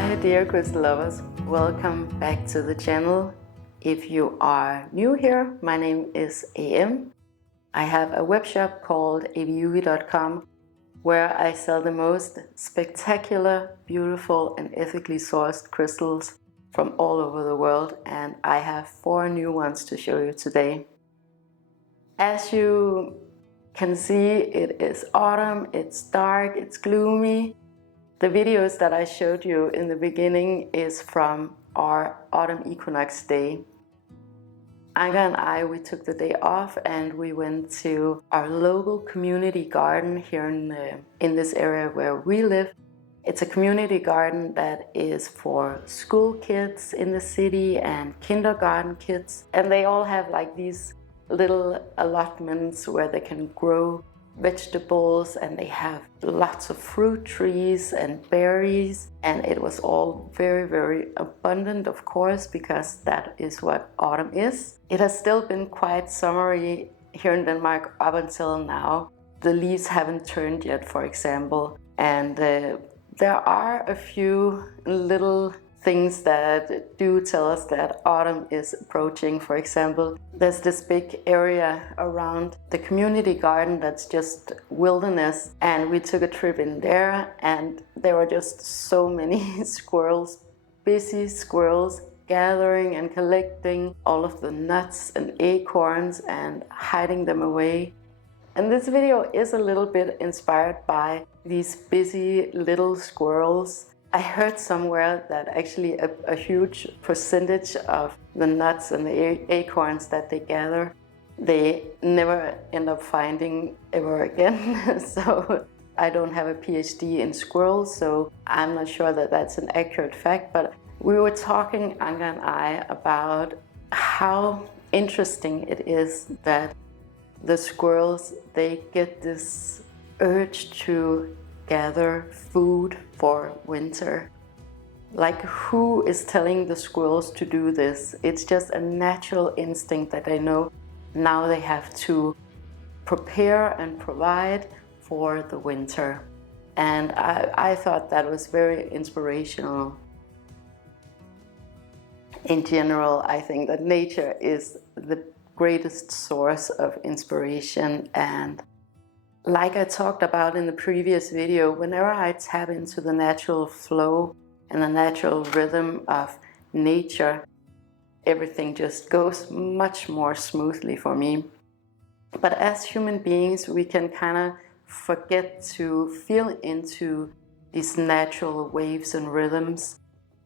Hi dear crystal lovers, welcome back to the channel. If you are new here, my name is AM. I have a web shop called AVIUVI.com where I sell the most spectacular, beautiful and ethically sourced crystals from all over the world, and I have 4 new ones to show you today. As you can see, it is autumn, it's dark, it's gloomy. The videos that I showed you in the beginning is from our autumn equinox day. Anka and I, we took the day off and we went to our local community garden here in this area where we live. It's a community garden that is for school kids in the city and kindergarten kids. And they all have like these little allotments where they can grow vegetables, and they have lots of fruit trees and berries, and it was all very, very abundant, of course, because that is what autumn is. It has still been quite summery here in Denmark up until now. The leaves haven't turned yet, for example, and there are a few little things that do tell us that autumn is approaching. For example, there's this big area around the community garden that's just wilderness, and we took a trip in there and there were just so many squirrels, busy squirrels, gathering and collecting all of the nuts and acorns and hiding them away. And this video is a little bit inspired by these busy little squirrels. I heard somewhere that actually a huge percentage of the nuts and the acorns that they gather, they never end up finding ever again. So I don't have a PhD in squirrels, so I'm not sure that that's an accurate fact, but we were talking, Anka and I, about how interesting it is that the squirrels, they get this urge to gather food for winter. Like, who is telling the squirrels to do this? It's just a natural instinct that they know now they have to prepare and provide for the winter. And I thought that was very inspirational. In general, I think that nature is the greatest source of inspiration, and like I talked about in the previous video, whenever I tap into the natural flow and the natural rhythm of nature, everything just goes much more smoothly for me. But as human beings, we can kind of forget to feel into these natural waves and rhythms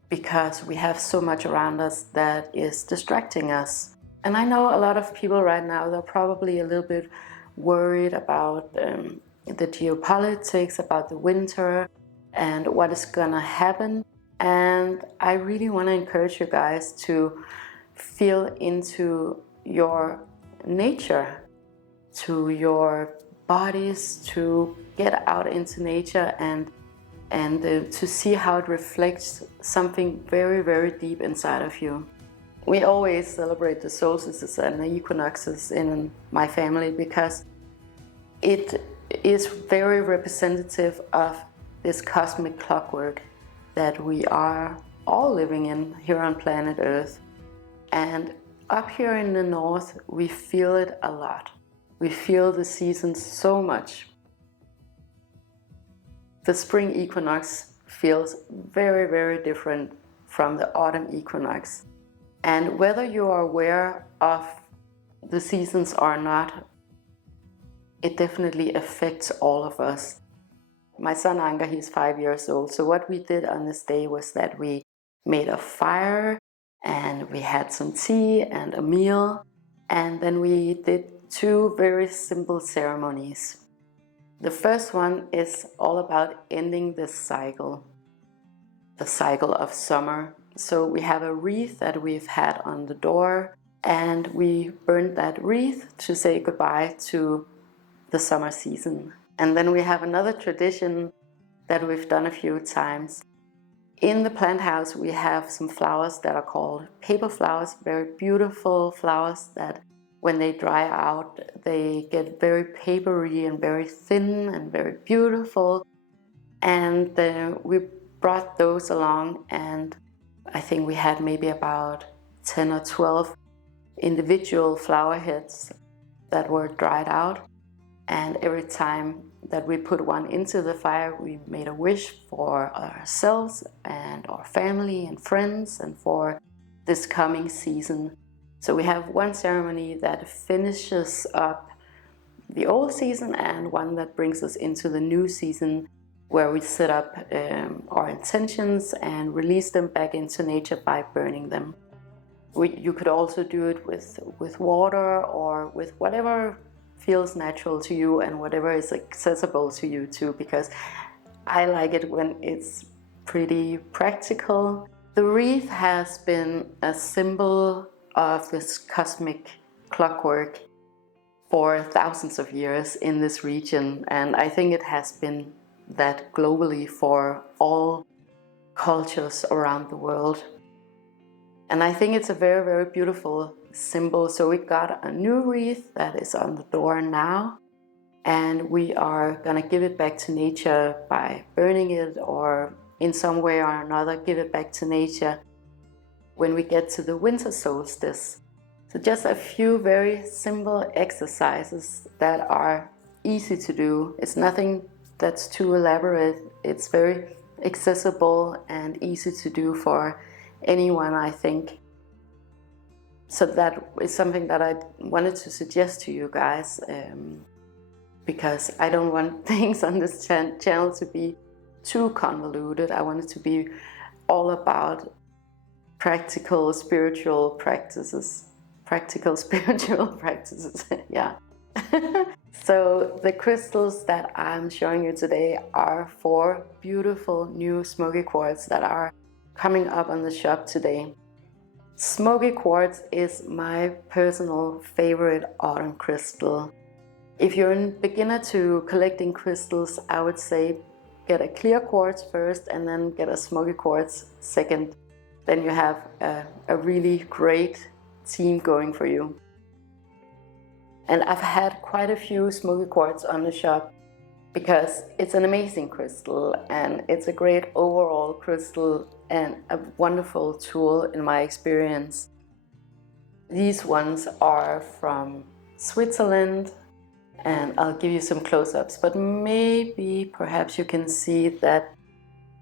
because we have so much around us that is distracting us. And I know a lot of people right now, they're probably a little bit worried about the geopolitics, about the winter and what is gonna happen. And I really want to encourage you guys to feel into your nature, to your bodies, to get out into nature and to see how it reflects something very, very deep inside of you. We always celebrate the solstices and the equinoxes in my family because it is very representative of this cosmic clockwork that we are all living in here on planet Earth. And up here in the north, we feel it a lot. We feel the seasons so much. The spring equinox feels very, very different from the autumn equinox. And whether you are aware of the seasons or not, it definitely affects all of us. My son Anka, he's 5 years old. So what we did on this day was that we made a fire and we had some tea and a meal. And then we did 2 very simple ceremonies. The first one is all about ending this cycle, the cycle of summer. So we have a wreath that we've had on the door, and we burned that wreath to say goodbye to the summer season. And then we have another tradition that we've done a few times. In the plant house, we have some flowers that are called paper flowers, very beautiful flowers that when they dry out, they get very papery and very thin and very beautiful. And we brought those along, and I think we had maybe about 10 or 12 individual flower heads that were dried out. And every time that we put one into the fire, we made a wish for ourselves and our family and friends and for this coming season. So we have one ceremony that finishes up the old season and one that brings us into the new season, where we set up our intentions and release them back into nature by burning them. You could also do it with water or with whatever feels natural to you and whatever is accessible to you too, because I like it when it's pretty practical. The wreath has been a symbol of this cosmic clockwork for thousands of years in this region, and I think it has been that globally for all cultures around the world. And I think it's a very, very beautiful symbol. So we got a new wreath that is on the door now, and we are gonna give it back to nature by burning it, or in some way or another give it back to nature when we get to the winter solstice. So just a few very simple exercises that are easy to do. It's nothing that's too elaborate. It's very accessible and easy to do for anyone, I think. So that is something that I wanted to suggest to you guys, because I don't want things on this channel to be too convoluted. I want it to be all about practical spiritual practices. Yeah. So the crystals that I'm showing you today are 4 beautiful new smoky quartz that are coming up on the shop today. Smoky quartz is my personal favorite autumn crystal. If you're a beginner to collecting crystals, I would say get a clear quartz first and then get a smoky quartz second. Then you have a really great team going for you. And I've had quite a few smoky quartz on the shop because it's an amazing crystal and it's a great overall crystal and a wonderful tool in my experience. These ones are from Switzerland, and I'll give you some close-ups, but perhaps you can see that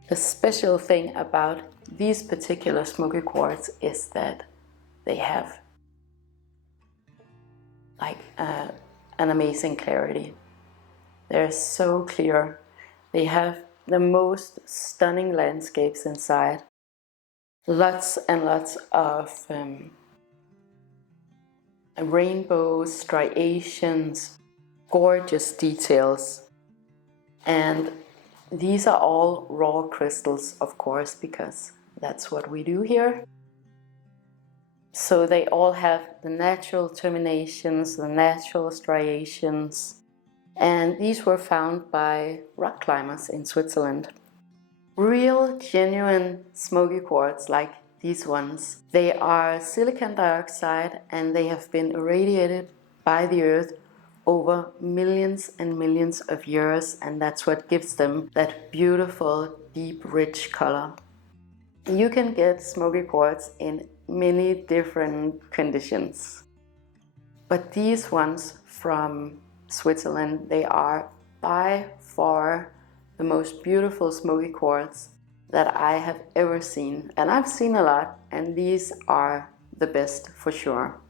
the special thing about these particular smoky quartz is that they have an amazing clarity. They're so clear. They have the most stunning landscapes inside. Lots and lots of rainbows, striations, gorgeous details. And these are all raw crystals, of course, because that's what we do here. So they all have the natural terminations, the natural striations, and these were found by rock climbers in Switzerland. Real, genuine smoky quartz like these ones. They are silicon dioxide and they have been irradiated by the earth over millions and millions of years, and that's what gives them that beautiful, deep, rich color. You can get smoky quartz in many different conditions, but these ones from Switzerland, they are by far the most beautiful smoky quartz that I have ever seen, and I've seen a lot, and these are the best for sure.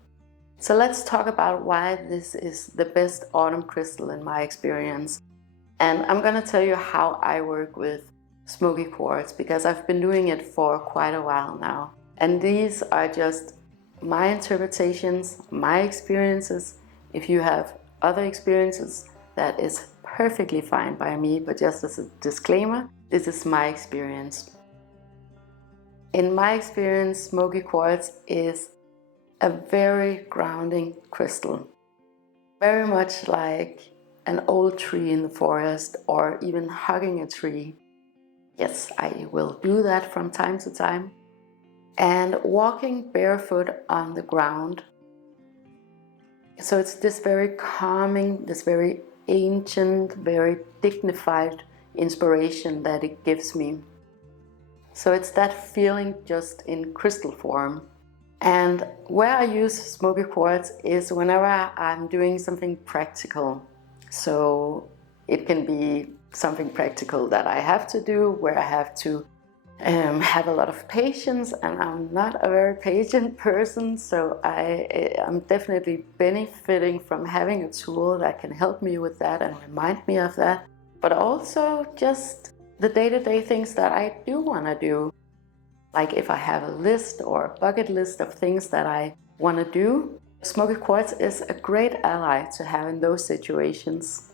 So let's talk about why this is the best autumn crystal in my experience. And I'm gonna tell you how I work with smoky quartz, because I've been doing it for quite a while now. And these are just my interpretations, my experiences. If you have other experiences, that is perfectly fine by me, but just as a disclaimer, this is my experience. In my experience, smoky quartz is a very grounding crystal. Very much like an old tree in the forest or even hugging a tree. Yes, I will do that from time to time. And walking barefoot on the ground. So it's this very calming, this very ancient, very dignified inspiration that it gives me. So it's that feeling just in crystal form. And where I use Smoky Quartz is whenever I'm doing something practical. So it can be something practical that I have to do, where I have to have a lot of patience, and I'm not a very patient person, so I'm definitely benefiting from having a tool that can help me with that and remind me of that. But also just the day-to-day things that I do want to do. Like if I have a list or a bucket list of things that I want to do, Smoky Quartz is a great ally to have in those situations.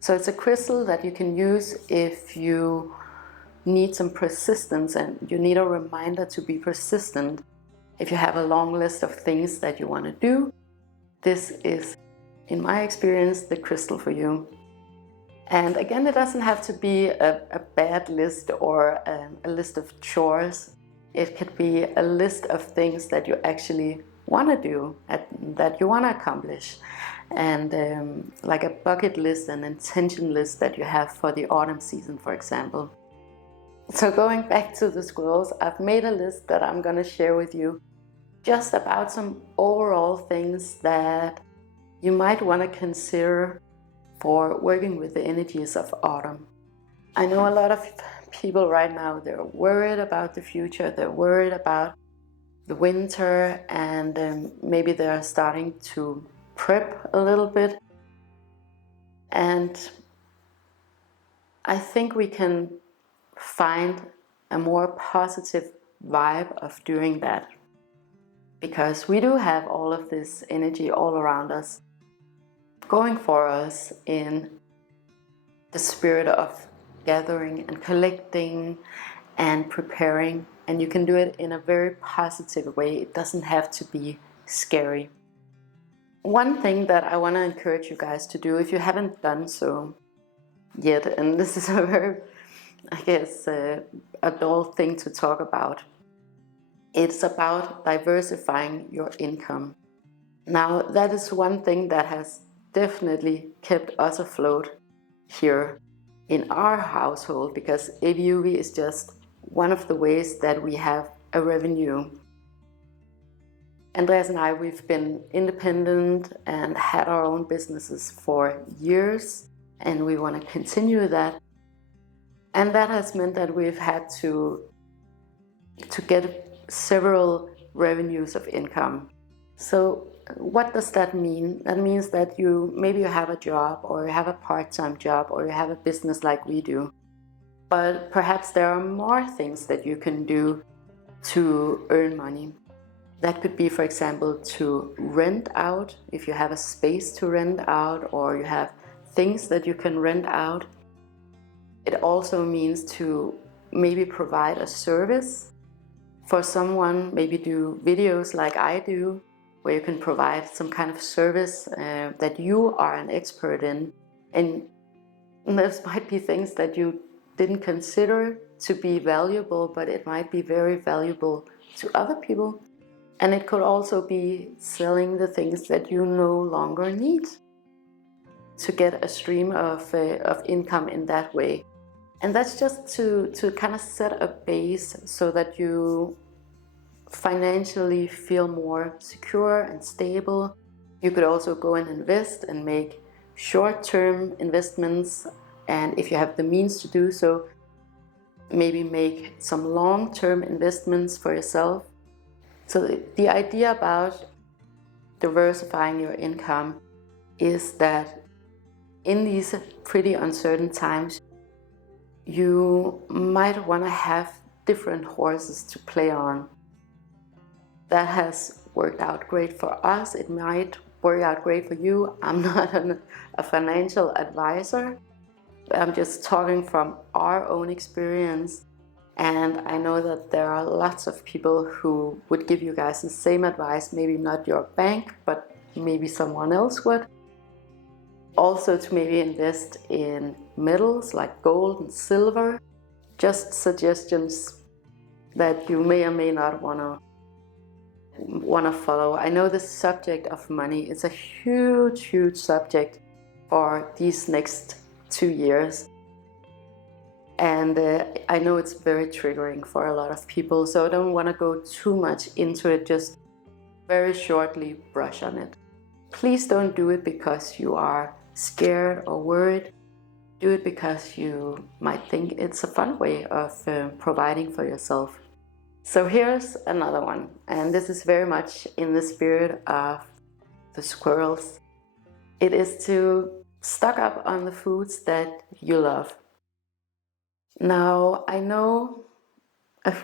So it's a crystal that you can use if you need some persistence and you need a reminder to be persistent. If you have a long list of things that you want to do, this is, in my experience, the crystal for you. And again, it doesn't have to be a bad list or a list of chores. It could be a list of things that you actually want to do, that you want to accomplish. And like a bucket list, an intention list that you have for the autumn season, for example. So going back to the squirrels, I've made a list that I'm going to share with you just about some overall things that you might want to consider for working with the energies of autumn. I know a lot of people right now, they're worried about the future, they're worried about the winter, and maybe they're starting to prep a little bit. And I think we can find a more positive vibe of doing that, because we do have all of this energy all around us going for us in the spirit of gathering and collecting and preparing, and you can do it in a very positive way. It doesn't have to be scary. One thing that I want to encourage you guys to do, if you haven't done so yet, and this is a very, I guess, adult thing to talk about, it's about diversifying your income. Now, that is one thing that has definitely kept us afloat here in our household, because AVIUVI is just one of the ways that we have a revenue. Andreas and I, we've been independent and had our own businesses for years, and we want to continue that. And that has meant that we've had to get several revenues of income. So what does that mean? That means that maybe you have a job, or you have a part-time job, or you have a business like we do. But perhaps there are more things that you can do to earn money. That could be, for example, to rent out, if you have a space to rent out, or you have things that you can rent out. It also means to maybe provide a service for someone, maybe do videos like I do, where you can provide some kind of service that you are an expert in. And those might be things that you didn't consider to be valuable, but it might be very valuable to other people. And it could also be selling the things that you no longer need, to get a stream of income in that way. And that's just to kind of set a base so that you financially feel more secure and stable. You could also go and invest and make short-term investments, and if you have the means to do so, maybe make some long-term investments for yourself. So the idea about diversifying your income is that in these pretty uncertain times, you might want to have different horses to play on. That has worked out great for us. It might work out great for you. I'm not a financial advisor. I'm just talking from our own experience. And I know that there are lots of people who would give you guys the same advice, maybe not your bank, but maybe someone else would. Also to maybe invest in metals like gold and silver. Just suggestions that you may or may not want to follow. I know the subject of money is a huge subject for these next 2 years. And I know it's very triggering for a lot of people, so I don't want to go too much into it, just very shortly brush on it. Please don't do it because you are scared or worried. Do it because you might think it's a fun way of providing for yourself. So here's another one, and this is very much in the spirit of the squirrels. It is to stock up on the foods that you love. Now, I know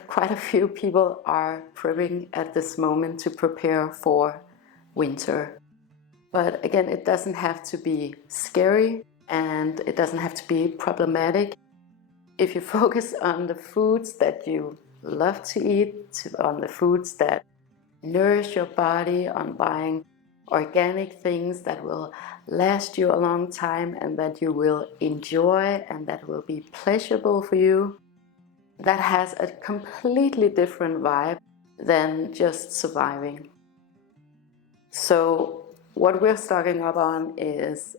quite a few people are prepping at this moment to prepare for winter. But again, it doesn't have to be scary and it doesn't have to be problematic. If you focus on the foods that you love to eat, on the foods that nourish your body, on buying organic things that will last you a long time and that you will enjoy and that will be pleasurable for you, that has a completely different vibe than just surviving. So what we're stocking up on is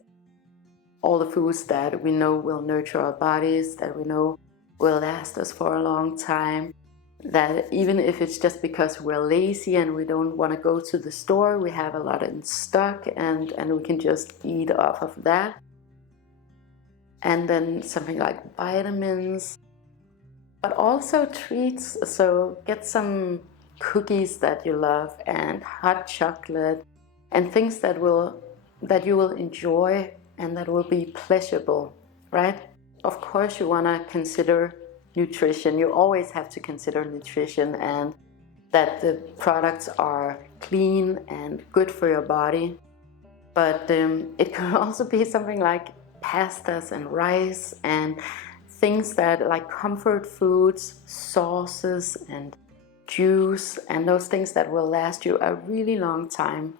all the foods that we know will nurture our bodies, that we know will last us for a long time, that even if it's just because we're lazy and we don't want to go to the store, we have a lot in stock and we can just eat off of that. And then something like vitamins, but also treats. So get some cookies that you love and hot chocolate and things that you will enjoy and that will be pleasurable, right? Of course you want to consider nutrition. You always have to consider nutrition and that the products are clean and good for your body. But it can also be something like pastas and rice and things that like comfort foods, sauces and juice, and those things that will last you a really long time.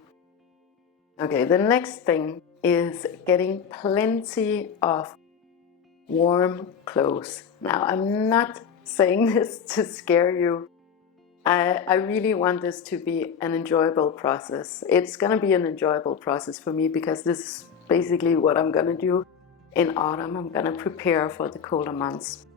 Okay, the next thing is getting plenty of warm clothes. Now, I'm not saying this to scare you. I really want this to be an enjoyable process. It's going to be an enjoyable process for me because this is basically what I'm going to do in autumn. I'm going to prepare for the colder months.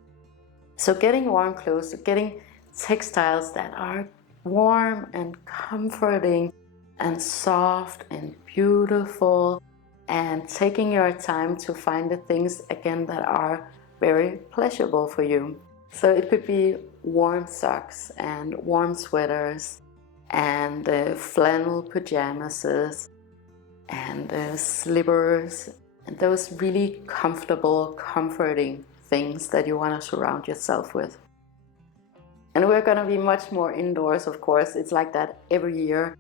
So getting warm clothes, getting textiles that are warm and comforting and soft and beautiful, and taking your time to find the things again that are very pleasurable for you. So it could be warm socks and warm sweaters and flannel pajamas and slippers and those really comfortable, comforting things that you want to surround yourself with. And we're going to be much more indoors, of course. It's like that every year.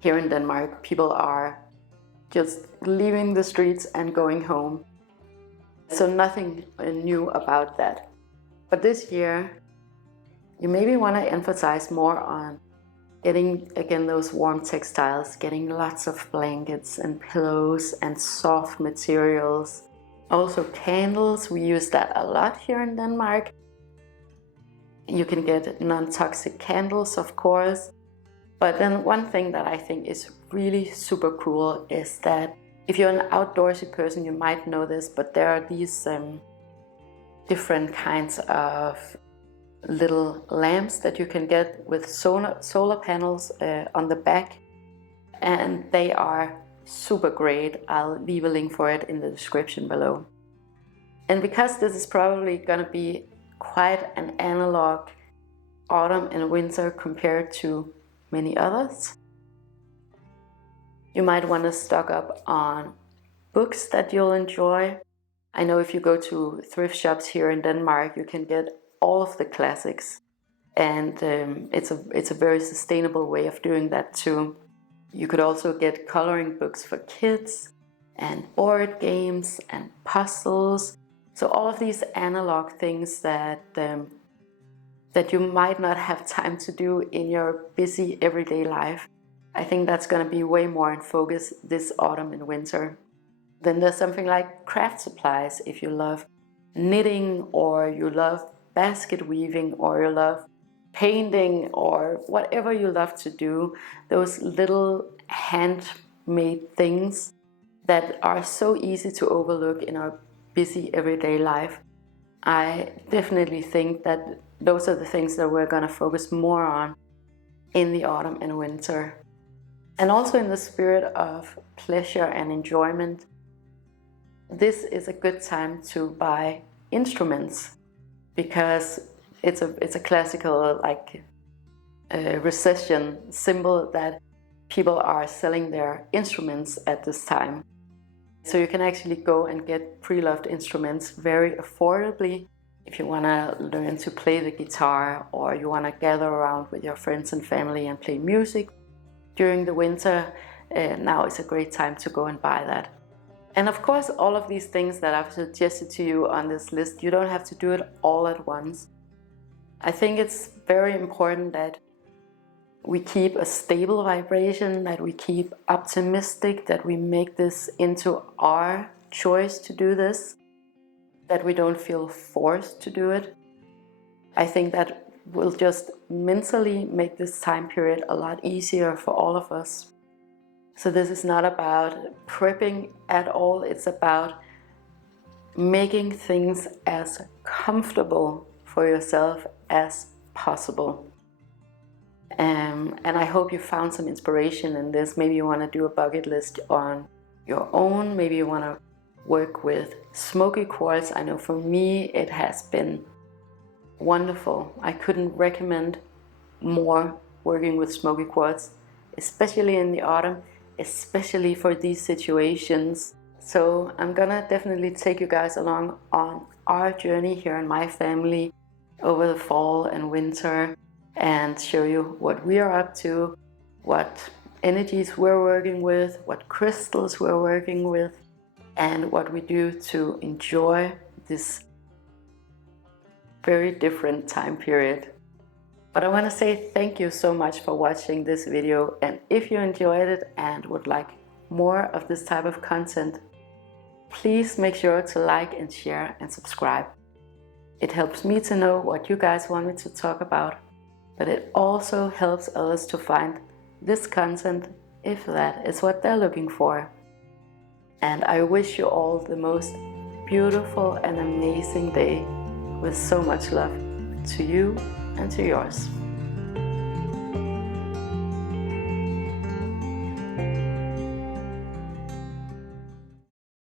Here in Denmark, people are just leaving the streets and going home. So nothing new about that. But this year, you maybe want to emphasize more on getting, again, those warm textiles, getting lots of blankets and pillows and soft materials. Also candles, we use that a lot here in Denmark. You can get non-toxic candles, of course. But then one thing that I think is really super cool is that if you're an outdoorsy person, you might know this, but there are these different kinds of little lamps that you can get with solar panels on the back, and they are super great. I'll leave a link for it in the description below. And because this is probably gonna be quite an analog autumn and winter compared to many others, you might want to stock up on books that you'll enjoy. I know if you go to thrift shops here in Denmark, you can get all of the classics, and it's a very sustainable way of doing that too. You could also get coloring books for kids and board games and puzzles. So all of these analog things that you might not have time to do in your busy everyday life. I think that's going to be way more in focus this autumn and winter. Then there's something like craft supplies. If you love knitting, or you love basket weaving, or you love painting, or whatever you love to do, those little handmade things that are so easy to overlook in our busy everyday life, I definitely think that those are the things that we're going to focus more on in the autumn and winter. And also in the spirit of pleasure and enjoyment, this is a good time to buy instruments, because it's a classical recession symbol that people are selling their instruments at this time. So you can actually go and get pre-loved instruments very affordably if you want to learn to play the guitar, or you want to gather around with your friends and family and play music during the winter. Now is a great time to go and buy that. And of course, all of these things that I've suggested to you on this list, you don't have to do it all at once. I think it's very important that we keep a stable vibration, that we keep optimistic, that we make this into our choice to do this, that we don't feel forced to do it. I think that will just mentally make this time period a lot easier for all of us. So this is not about prepping at all, it's about making things as comfortable for yourself as possible. And I hope you found some inspiration in this. Maybe you want to do a bucket list on your own. Maybe you want to work with Smoky Quartz. I know for me it has been wonderful. I couldn't recommend more working with Smoky Quartz, especially in the autumn, especially for these situations. So I'm gonna definitely take you guys along on our journey here in my family over the fall and winter, and show you what we are up to, what energies we're working with, what crystals we're working with, and what we do to enjoy this very different time period. But I want to say thank you so much for watching this video, and if you enjoyed it and would like more of this type of content, please make sure to like and share and subscribe. It helps me to know what you guys want me to talk about, but it also helps others to find this content if that is what they're looking for. And I wish you all the most beautiful and amazing day with so much love to you and to yours.